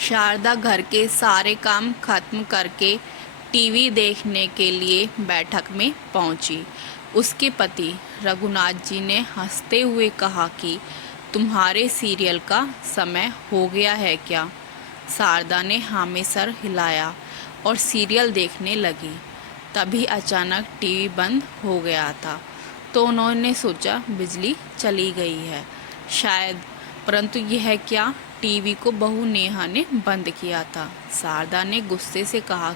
शारदा घर के सारे काम खत्म करके टीवी देखने के लिए बैठक में पहुंची। उसके पति रघुनाथ जी ने हंसते हुए कहा कि तुम्हारे सीरियल का समय हो गया है क्या? शारदा ने हाँ में सर हिलाया और सीरियल देखने लगी। तभी अचानक टीवी बंद हो गया था, तो उन्होंने सोचा बिजली चली गई है शायद। परंतु यह क्या, टीवी को बहू नेहा ने बंद किया था। शारदा ने गुस्से से कहा,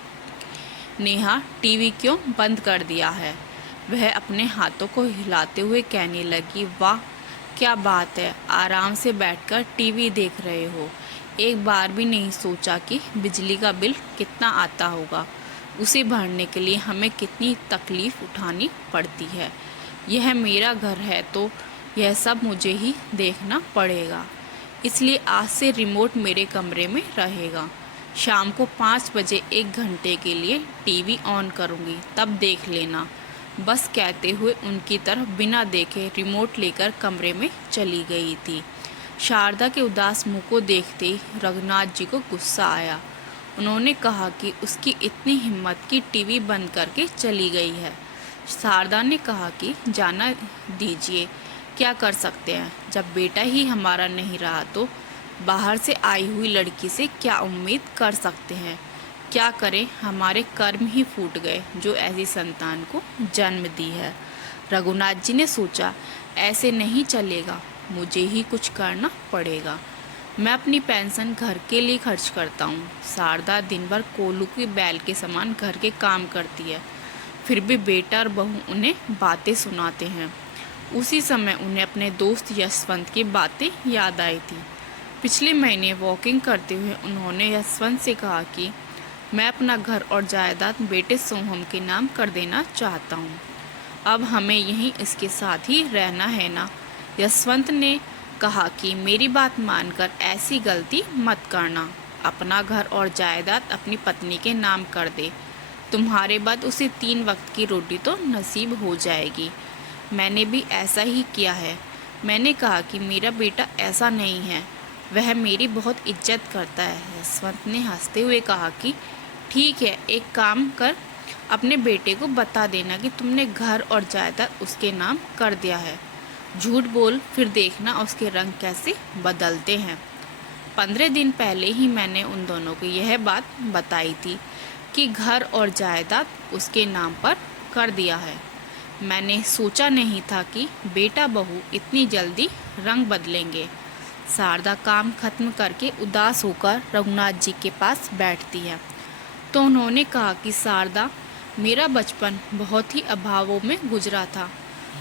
नेहा टीवी क्यों बंद कर दिया है? वह अपने हाथों को हिलाते हुए कहने लगी, वाह क्या बात है, आराम से बैठकर टीवी देख रहे हो। एक बार भी नहीं सोचा कि बिजली का बिल कितना आता होगा, उसे भरने के लिए हमें कितनी तकलीफ उठानी पड़ती है। यह मेरा घर है तो यह सब मुझे ही देखना पड़ेगा, इसलिए आज से रिमोट मेरे कमरे में रहेगा। शाम को 5 बजे 1 घंटे के लिए टीवी ऑन करूँगी, तब देख लेना। बस कहते हुए उनकी तरफ बिना देखे रिमोट लेकर कमरे में चली गई थी। शारदा के उदास मुंह को देखते ही रघुनाथ जी को गुस्सा आया। उन्होंने कहा कि उसकी इतनी हिम्मत कि टीवी बंद करके चली गई है। शारदा ने कहा कि जाना दीजिए, क्या कर सकते हैं, जब बेटा ही हमारा नहीं रहा तो बाहर से आई हुई लड़की से क्या उम्मीद कर सकते हैं। क्या करें, हमारे कर्म ही फूट गए जो ऐसी संतान को जन्म दी है। रघुनाथ जी ने सोचा, ऐसे नहीं चलेगा, मुझे ही कुछ करना पड़ेगा। मैं अपनी पेंशन घर के लिए खर्च करता हूँ। शारदा दिन भर कोल्हू की बैल के समान घर के काम करती है, फिर भी बेटा और बहू उन्हें बातें सुनाते हैं। उसी समय उन्हें अपने दोस्त यशवंत की बातें याद आई थी। पिछले महीने वॉकिंग करते हुए उन्होंने यशवंत से कहा कि मैं अपना घर और जायदाद बेटे सोहम के नाम कर देना चाहता हूँ। अब हमें यहीं इसके साथ ही रहना है ना? यशवंत ने कहा कि मेरी बात मानकर ऐसी गलती मत करना। अपना घर और जायदाद अपनी पत्नी के नाम कर दे, तुम्हारे बाद उसे 3 वक्त की रोटी तो नसीब हो जाएगी। मैंने भी ऐसा ही किया है। मैंने कहा कि मेरा बेटा ऐसा नहीं है, वह मेरी बहुत इज्जत करता है। यशवंत ने हंसते हुए कहा कि ठीक है, एक काम कर, अपने बेटे को बता देना कि तुमने घर और जायदाद उसके नाम कर दिया है। झूठ बोल, फिर देखना उसके रंग कैसे बदलते हैं। 15 दिन पहले ही मैंने उन दोनों को यह बात बताई थी कि घर और जायदाद उसके नाम पर कर दिया है। मैंने सोचा नहीं था कि बेटा बहू इतनी जल्दी रंग बदलेंगे। शारदा काम खत्म करके उदास होकर रघुनाथ जी के पास बैठती है, तो उन्होंने कहा कि शारदा, मेरा बचपन बहुत ही अभावों में गुजरा था।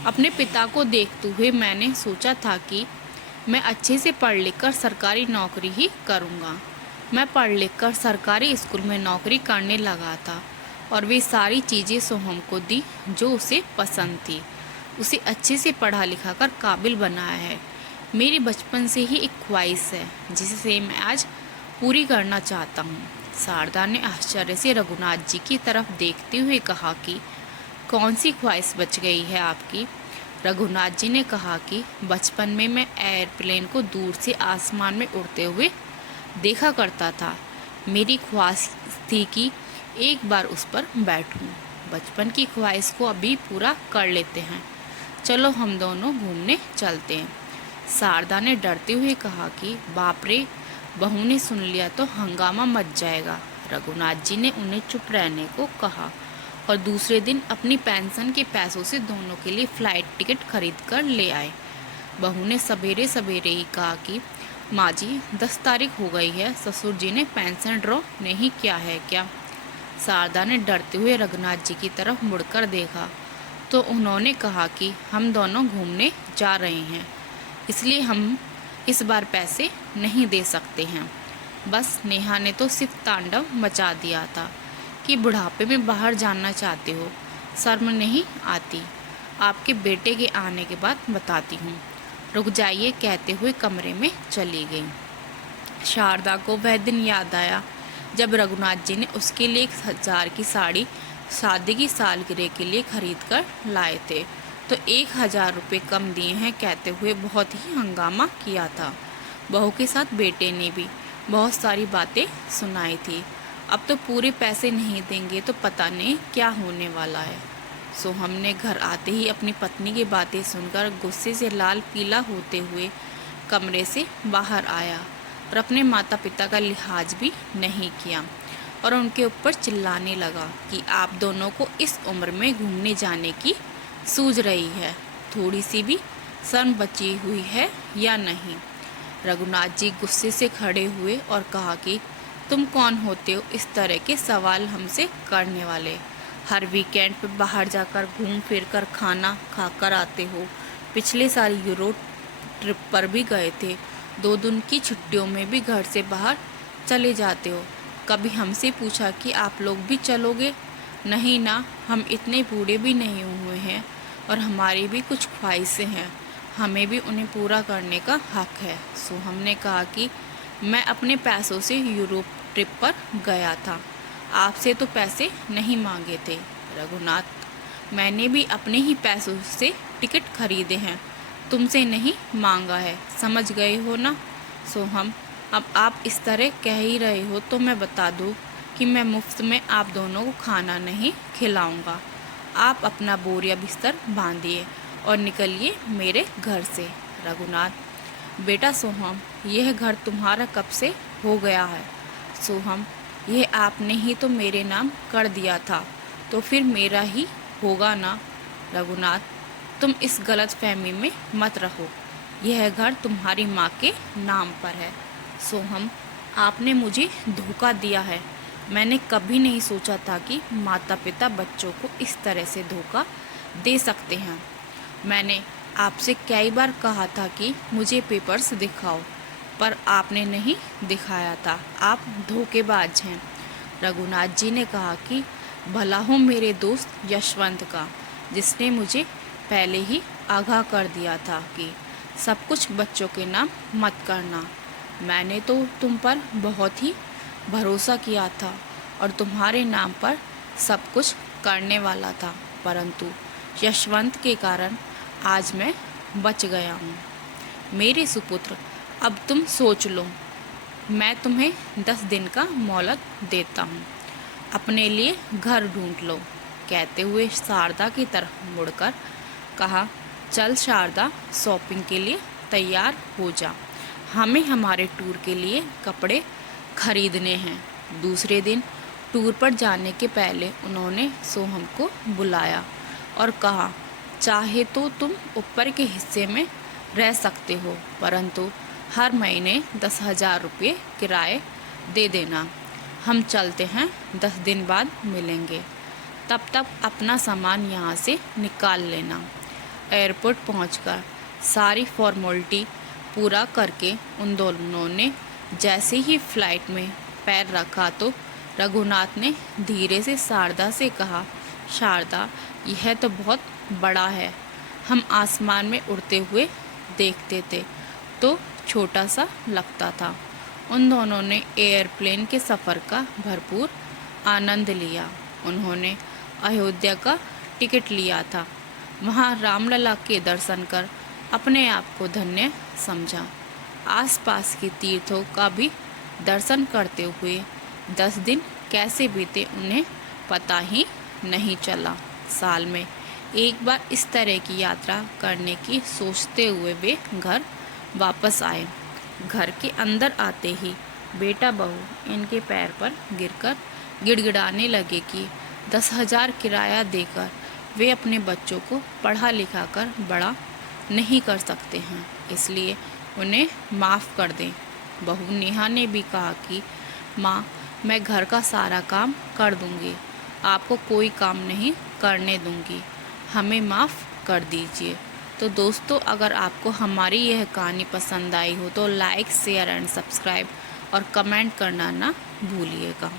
अपने पिता को देखते हुए मैंने सोचा था कि मैं अच्छे से पढ़ लिख कर सरकारी नौकरी ही करूँगा। मैं पढ़ लिख कर सरकारी स्कूल में नौकरी करने लगा था और वे सारी चीज़ें सोहम को दी जो उसे पसंद थी। उसे अच्छे से पढ़ा लिखा कर काबिल बनाया है। मेरी बचपन से ही एक ख्वाहिश है जिसे मैं आज पूरी करना चाहता हूँ। शारदा ने आश्चर्य से रघुनाथ जी की तरफ देखते हुए कहा कि कौन सी ख्वाहिश बच गई है आपकी? रघुनाथ जी ने कहा कि बचपन में मैं एयरप्लेन को दूर से आसमान में उड़ते हुए देखा करता था। मेरी ख्वाहिश थी कि एक बार उस पर बैठूं। बचपन की ख्वाहिश को अभी पूरा कर लेते हैं, चलो हम दोनों घूमने चलते हैं। शारदा ने डरते हुए कहा कि बाप रे, बहू ने सुन लिया तो हंगामा मच जाएगा। रघुनाथ जी ने उन्हें चुप रहने को कहा और दूसरे दिन अपनी पेंशन के पैसों से दोनों के लिए फ्लाइट टिकट खरीद कर ले आए। बहू ने सवेरे सवेरे ही कहा कि माँ जी, 10 तारीख हो गई है, ससुर जी ने पेंशन ड्रॉ नहीं किया है क्या? शारदा ने डरते हुए रघुनाथ जी की तरफ मुड़कर देखा, तो उन्होंने कहा कि हम दोनों घूमने जा रहे हैं, इसलिए हम इस बार पैसे नहीं दे सकते हैं। बस नेहा ने तो सिर्फ तांडव मचा दिया था कि बुढ़ापे में बाहर जाना चाहते हो, शर्म नहीं आती? आपके बेटे के आने के बाद बताती हूँ, रुक जाइए कहते हुए कमरे में चली गई। शारदा को वह दिन याद आया जब रघुनाथ जी ने उसके लिए 1000 की साड़ी शादी की सालगिरह के लिए खरीद कर लाए थे, तो 1000 रुपये कम दिए हैं कहते हुए बहुत ही हंगामा किया था। बहू के साथ बेटे ने भी। बहुत सारी बातें सुनाई थी। अब तो पूरे पैसे नहीं देंगे तो पता नहीं क्या होने वाला है। सोहम ने घर आते ही अपनी पत्नी की बातें सुनकर गुस्से से लाल पीला होते हुए कमरे से बाहर आया और अपने माता पिता का लिहाज भी नहीं किया और उनके ऊपर चिल्लाने लगा कि आप दोनों को इस उम्र में घूमने जाने की सूझ रही है, थोड़ी सी भी शर्म बची हुई है या नहीं। रघुनाथ जी गुस्से से खड़े हुए और कहा कि तुम कौन होते हो इस तरह के सवाल हमसे करने वाले? हर वीकेंड पे बाहर जाकर घूम फिर कर खाना खाकर आते हो। पिछले साल यूरोप ट्रिप पर भी गए थे। 2 दिन की छुट्टियों में भी घर से बाहर चले जाते हो। कभी हमसे पूछा कि आप लोग भी चलोगे? नहीं ना, हम इतने बूढ़े भी नहीं हुए हैं और हमारी भी कुछ ख्वाहिशें हैं, हमें भी उन्हें पूरा करने का हक है। सो हमने कहा कि मैं अपने पैसों से यूरोप ट्रिप पर गया था, आपसे तो पैसे नहीं मांगे थे। रघुनाथ, मैंने भी अपने ही पैसों से टिकट खरीदे हैं, तुमसे नहीं मांगा है, समझ गए हो ना? सोहम, अब आप इस तरह कह ही रहे हो तो मैं बता दूं कि मैं मुफ्त में आप दोनों को खाना नहीं खिलाऊंगा। आप अपना बोरिया बिस्तर बांधिए और निकलिए मेरे घर से। रघुनाथ, बेटा सोहम, यह घर तुम्हारा कब से हो गया है? सोहम, यह आपने ही तो मेरे नाम कर दिया था, तो फिर मेरा ही होगा ना। रघुनाथ, तुम इस गलत फहमी में मत रहो, यह घर तुम्हारी माँ के नाम पर है। सोहम, आपने मुझे धोखा दिया है। मैंने कभी नहीं सोचा था कि माता पिता बच्चों को इस तरह से धोखा दे सकते हैं। मैंने आपसे कई बार कहा था कि मुझे पेपर्स दिखाओ, पर आपने नहीं दिखाया था। आप धोखेबाज हैं। रघुनाथ जी ने कहा कि भला हो मेरे दोस्त यशवंत का, जिसने मुझे पहले ही आगाह कर दिया था कि सब कुछ बच्चों के नाम मत करना। मैंने तो तुम पर बहुत ही भरोसा किया था और तुम्हारे नाम पर सब कुछ करने वाला था, परंतु यशवंत के कारण आज मैं बच गया हूँ। मेरे सुपुत्र, अब तुम सोच लो, मैं तुम्हें 10 दिन का मोहलत देता हूँ, अपने लिए घर ढूंढ लो। कहते हुए शारदा की तरफ मुड़कर कहा, चल शारदा, शॉपिंग के लिए तैयार हो जा, हमें हमारे टूर के लिए कपड़े खरीदने हैं। दूसरे दिन टूर पर जाने के पहले उन्होंने सोहम को बुलाया और कहा, चाहे तो तुम ऊपर के हिस्से में रह सकते हो, परंतु हर महीने 10,000 रुपये किराए दे देना। हम चलते हैं, 10 दिन बाद मिलेंगे। तब तक अपना सामान यहाँ से निकाल लेना। एयरपोर्ट पहुंचकर सारी फॉर्मेलिटी पूरा करके उन दोनों ने जैसे ही फ्लाइट में पैर रखा तो रघुनाथ ने धीरे से शारदा से कहा, शारदा, यह तो बहुत बड़ा है। हम आसमान में उड़ते हुए देखते थे तो छोटा सा लगता था। उन दोनों ने एयरप्लेन के सफ़र का भरपूर आनंद लिया। उन्होंने अयोध्या का टिकट लिया था। वहाँ रामलला के दर्शन कर अपने आप को धन्य समझा। आसपास के तीर्थों का भी दर्शन करते हुए 10 दिन कैसे बीते उन्हें पता ही नहीं चला। साल में एक बार इस तरह की यात्रा करने की सोचते हुए वे घर वापस आए। घर के अंदर आते ही बेटा बहू इनके पैर पर गिरकर गिड़गिड़ाने लगे कि 10,000 किराया देकर वे अपने बच्चों को पढ़ा लिखा कर बड़ा नहीं कर सकते हैं, इसलिए उन्हें माफ़ कर दें। बहू नेहा ने भी कहा कि माँ, मैं घर का सारा काम कर दूँगी, आपको कोई काम नहीं करने दूँगी, हमें माफ़ कर दीजिए। तो दोस्तों, अगर आपको हमारी यह कहानी पसंद आई हो तो लाइक, शेयर एंड सब्सक्राइब और कमेंट करना ना भूलिएगा।